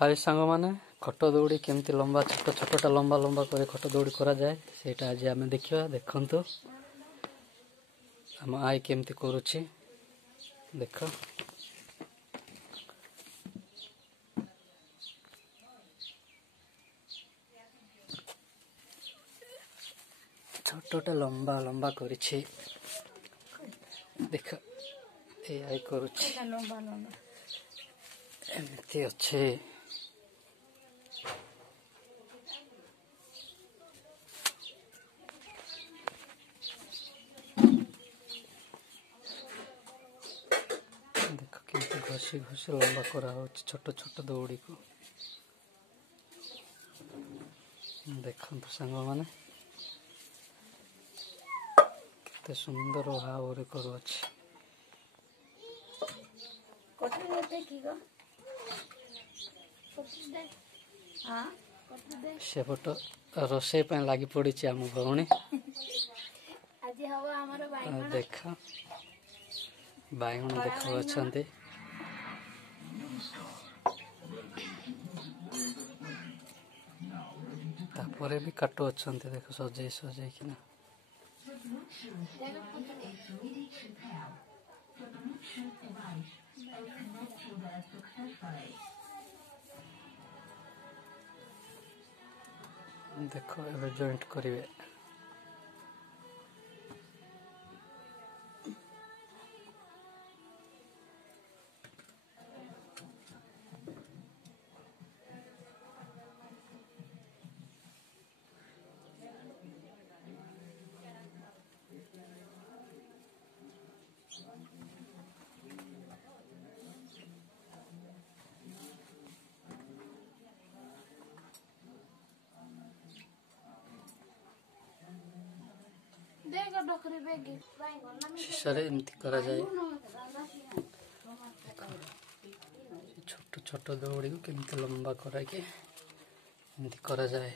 हाय सांग माने खट दौड़ी केमती लंबा छोट छोटा लंबा लंबा कर खट दौड़ी करा जाए सेटा आज आम देखा देखंतु आम आई केमती करुछि देख छोटा लंबा लंबा करिछि देख ए आई करुछि लंबा लंबा एमती अच्छे देख कि घसी घसी लंबा करा छोट छोट दौड़ी को देखंतु सांग माने केते सुंदर भाव रे करू अछि कटु देते की गो कटु दे हां कटु दे सेपट रोषे पे लागी पड़ी आम भौणी आज हवा हमर बाइगण देख बाइगण देखा तापर भी काटु अच्छा देख सजे सजे किना देख एबे जॉइंट करिवे देगा डोकरी बेगी बाइगण ना मी सरे एमती करा जाए छोट छोट दौड़ी को केमती लंबा करा के एमती करा जाए।